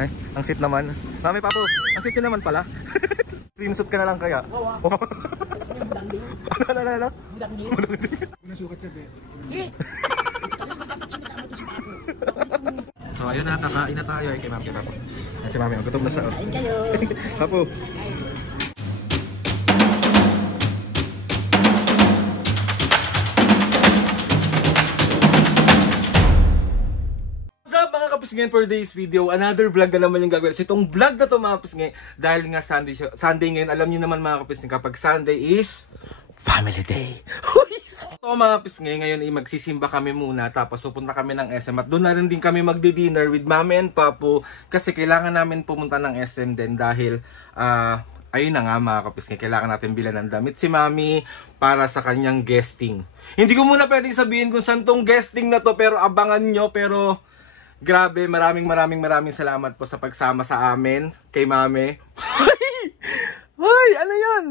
Ay, ang sit naman. Mami, papo, ang sit ka naman pala. Swimsuit ka na lang kaya? Oo. Ano? Nasukat ka, be. So ayun na, kakain na tayo. Ay, kay Mami, kay Papo. Ay, si Mami, ang gutom na siya. Kain kayo. Papo. Ngayon for today's video, another vlog na naman yung gagawin. So itong vlog na to mga kapisngay, dahil nga Sunday ngayon, alam niyo naman mga kapisngay, kapag Sunday is family day. So mga kapisngay, ngayon ay magsisimba kami muna, tapos pupunta kami ng SM at doon na rin din kami magdi-dinner with Mami and Papo kasi kailangan namin pumunta ng SM din dahil ayun na nga mga kapisngay, kailangan natin bilan ng damit si Mami para sa kanyang guesting. Hindi ko muna pwedeng sabihin kung saan tong guesting na to, pero abangan nyo. Pero grabe, maraming salamat po sa pagsama sa amin, kay Mami. Hoy, ano yan?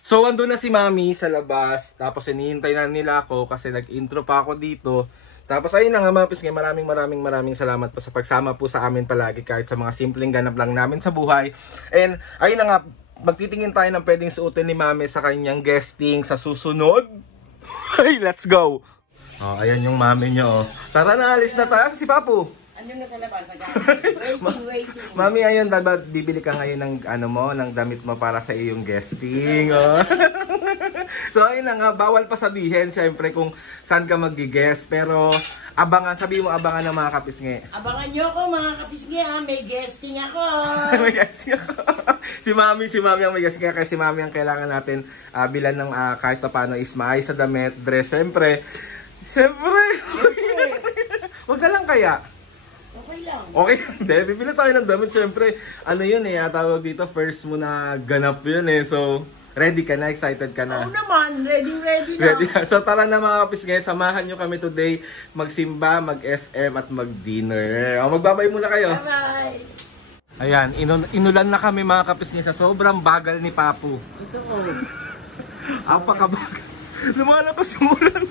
So, andun na si Mami sa labas. Tapos, hinihintay na nila ako kasi nag-intro pa ako dito. Tapos, ayun na nga mga kapisngay, maraming salamat po sa pagsama po sa amin palagi kahit sa mga simpleng ganap lang namin sa buhay. And, ayun na nga, magtitingin tayo ng pwedeng suotin ni Mami sa kanyang guesting sa susunod. Hey, let's go! Oh, ayan yung Mami nyo. Oh. Tara na, alis na tayo. Si Papo. Andun na sa labas. Waiting. Mami, ayun, dapat bibili ka ngayon ng ng damit mo para sa iyong guesting. Oh. So, ayun na nga, bawal pa sabihin, syempre, kung saan ka mag-guest. Pero, sabihin mo abangan ng mga kapisngi. Abangan nyo ako mga kapisngi, may guesting ako. May guesting ako. si Mami ang may guesting. Kaya si Mami ang kailangan natin bilan ng kahit pa paano is maayos sa damit, dress, syempre. Huwag na lang kaya. Okay lang. Okay, hindi. Bibili tayo ng damit. Siyempre, ano yun tawag dito, first mo na ganap yun So, ready ka na? Excited ka na? Oo naman. Ready na. Ready na. So, tara na mga kapisngay. Samahan nyo kami today magsimba, mag-SM at mag-dinner. Magbabay muna kayo. Bye-bye. Ayan, inulan na kami mga kapisngay sa sobrang bagal ni Papo. Ito Apakabagal. Lumalapas yung ulan.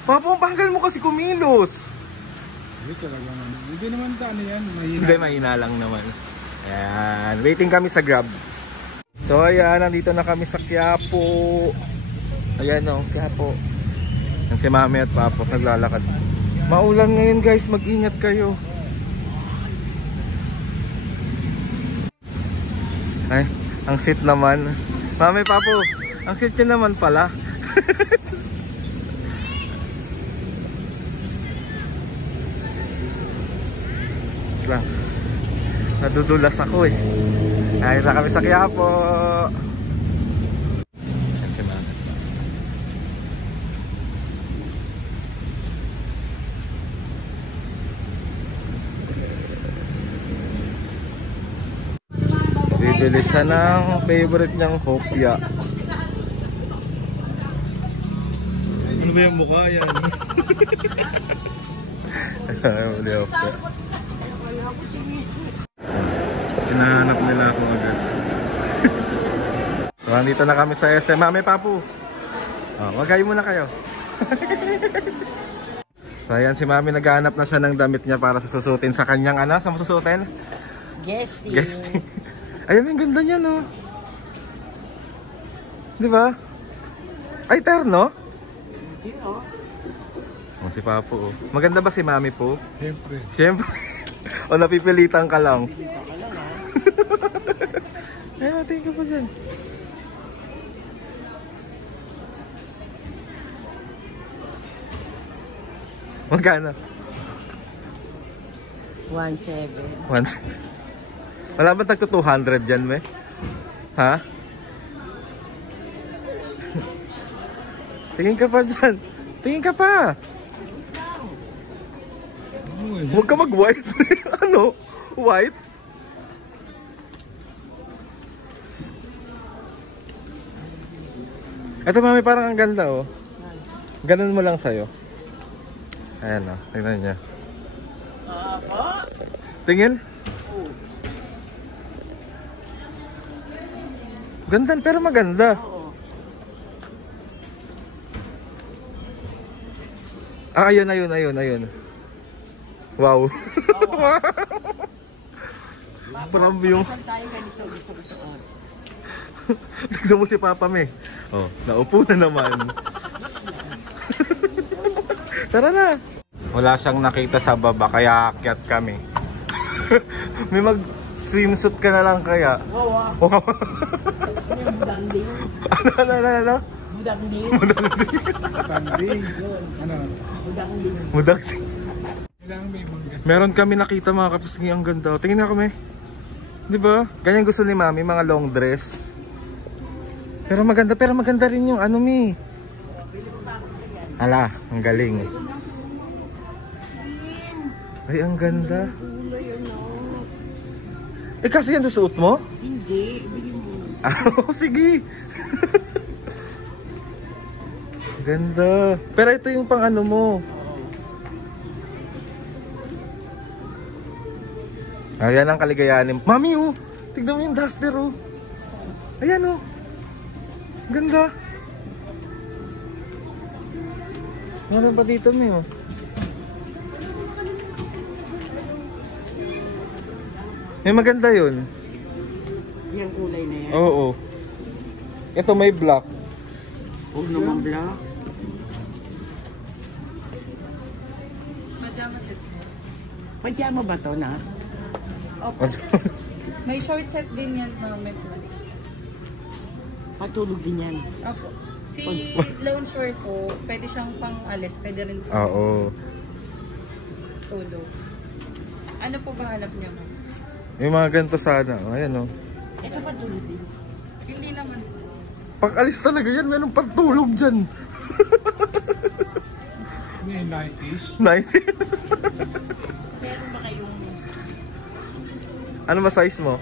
Papo, ang bagal mo kasi kumilos. Hindi talaga naman. Hindi naman yan. Mahina. Hindi, mahina lang naman. Ayan, waiting kami sa Grab. So ayan, nandito na kami sa Quiapo. Ayan Quiapo. Yan si Mami at Papo, naglalakad. Maulan ngayon guys, mag-ingat kayo. Ay, ang sit naman. Mami, Papo, ang sit nyo naman pala. Lang. Nadudulas ako Ay, na kami sa Quiapo. Yan si Mami. Bibili siya ng favorite niyang hopya. Ano ba yung mukha yan? Bibili hopya. Hinahanap nila ako agad. So, nandito na kami sa SM. Mami, Papo. Wagay muna kayo. So, ayan si Mami, naghahanap na siya ng damit niya para susutin sa kanyang Saan mo susutin? Guesting. Ayan, yung ganda niya, no? Di ba? Ay, terno? Si Papo, Maganda ba si Mami po? Siyempre. O napipilitan ka lang? Ay, natin ka pa dyan. Magkano? 1.7. Wala ba tagto 200 dyan, me? Ha? Tingin ka pa dyan. Tingin ka pa. Huwag ka mag-white. Ano? White? Ito, Mami, parang ang ganda, Ganun mo lang sa'yo. Ayan, tingnan niya. Tingin? Ganda, pero maganda. Ayun. Wow. Parang yung... Saan tayo ganito? Gusto ko suot. Tignan mo si Papa May. Oh, naupo na naman. Tara na. Wala siyang nakita sa baba kaya akyat kami. May mag swimsuit ka na lang kaya. Wow. Wow. Budangding. Ano? Budangding. Tanding. Ano? Budangding. Mudakting. Kailangan may mga Meron kami nakita mga kapisngi, ang ganda. Tingnan na kami. Di ba? Ganyan gusto ni Mami, mga long dress. Pero maganda rin yung ano mi. Ala, ang galing. Ay, ang ganda. Eh kasi yan susuot mo? Hindi. Bili mo. Ah, sige. Ganda. Pero ito yung pang ano mo. Ayan ang kaligayahan. Mami oh, tignan mo yung duster oh. Ayan oh. Ganda. Meron pa dito mi oh. May maganda yun. Yung kulay na yan. Oo. Ito may black. Huwag naman black. Pajama set. Pajama ba to na? Opo. May short set din yan, ma'am. Patulog din yan. Opo. Si loungewear po, pwede siyang pang-alis, pwede rin po Oo. tulog. Ano po ba hanap niya, ma'am? May mga ganito sana. Ayan oh. Ito patulog din. Hindi naman. Pag-alis talaga yan, meron pantulog dyan. may 90s. 90s. Meron ba kayong Ano ba size mo?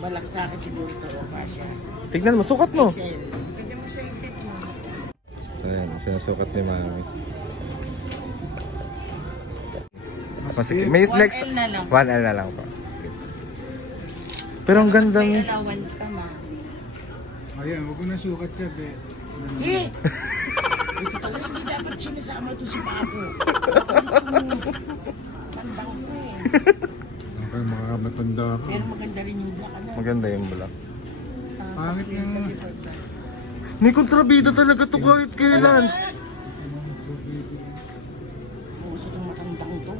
malaksakan siguro ito o kasya? Tignan mo, sukat mo. XL. Pwede mo siya i-fit mo. Ayan, sinusukat ni Mami. Maski. May 1L next na lang. 1L na lang po. Pero ang ganda May mo. allowance ka, ma'am. Ayan, huwag ko na sukat ka, be. Eh! Ito talaga hindi dapat sinasama ito si Papo. Tandang ko eh. Okay, makakamatanda ako. Pero maganda rin yung black ano. Maganda yung black. Pangit yung... May kontrabida talaga to kahit kailan. Puso itong matandang to.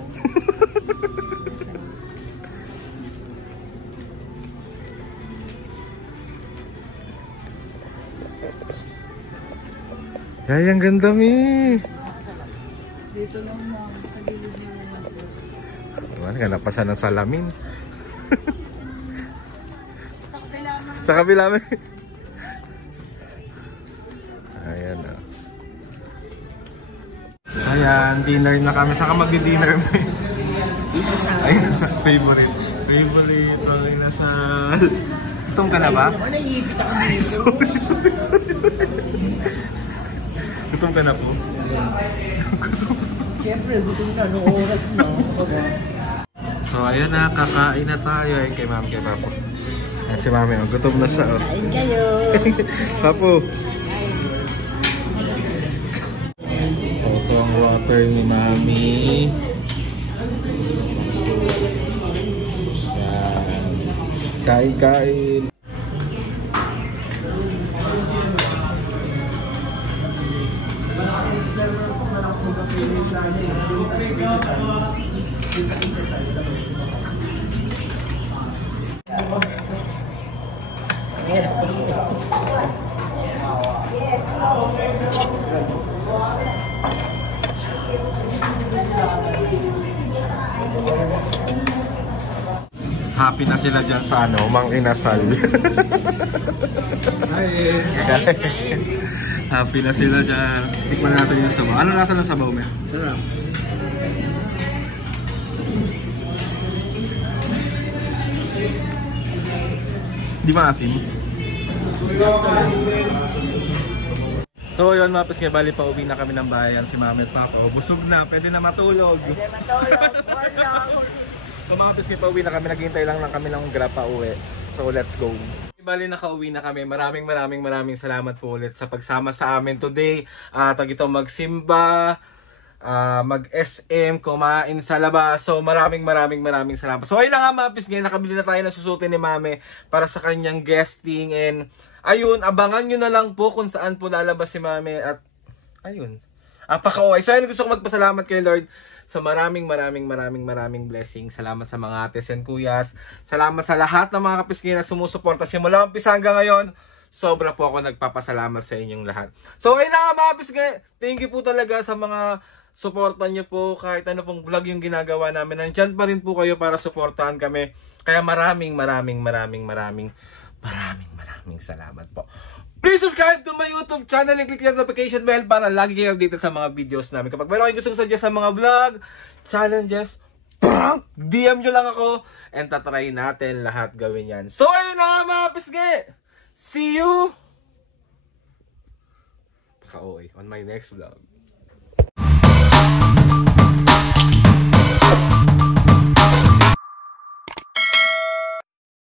Ay, ang ganda mi. Dito lang, ma'am. Sa gilid mo naman. Wala ka na pa siya ng salamin. Sa kabila, ma'am. Sa kabila mi. Ayan o. Ayan, dinner na kami. Saan ka magdi-dinner mi? Ay, nasa favorite. Favorite, ang inasal. Gutom ka na ba? Ano, naiipit ako dito. Sorry. Gutom ka na po? Siyempre, gutom na. Noong oras mo. So ayan na, kakain na tayo. Ayun kay Mami, kay Papo. Ayan si Mami, oh. Gutom na siya. Oh. Kain kayo. Papo. So ito ang water ni Mami. Ayan. Kain. Happy na sila dyan sa ano, Mang Inasal. Ay, Happy na sila dyan. Tikman natin yung sabaw. Ano nasa ng sabaw, men? sarap. Di ba asim? So yun mga pisngi, bali pa uwi na kami ng bayan si Mami at Papa. Busog na, pwede na matulog. So mga pisngi, pa uwi na kami, naghihintay lang kami ng grab pa uwi. So let's go. Bali nakauwi na kami. Maraming salamat po ulit sa pagsama sa amin today. Ito magsimba. mag-SM, kumain sa labas. So maraming salamat. So ayun na nga mga pisngay, nakabili na tayo ng susutin ni Mami para sa kanyang guesting. And ayun, abangan nyo na lang po kung saan po lalabas si Mami. At ayun, apaka-okay. So ayun, gusto ko magpasalamat kay Lord sa maraming blessings. Salamat sa mga ates and kuyas. Salamat sa lahat ng mga kapisngay na sumusuporta simula umpisa hanggang ngayon. Sobra po ako nagpapasalamat sa inyong lahat. So ayun na mga kapisngay, thank you po talaga sa mga suporta nyo po. Kahit ano pong vlog yung ginagawa namin, nandyan pa rin po kayo para suportahan kami. Kaya maraming salamat po. Please subscribe to my YouTube channel and click yung notification bell para lagi kayo updated sa mga videos namin. Kapag meron kayong gustong suggest sa mga vlog, challenges, DM nyo lang ako and tatry natin lahat gawin yan. So ayun na mga pisngi! See you on my next vlog.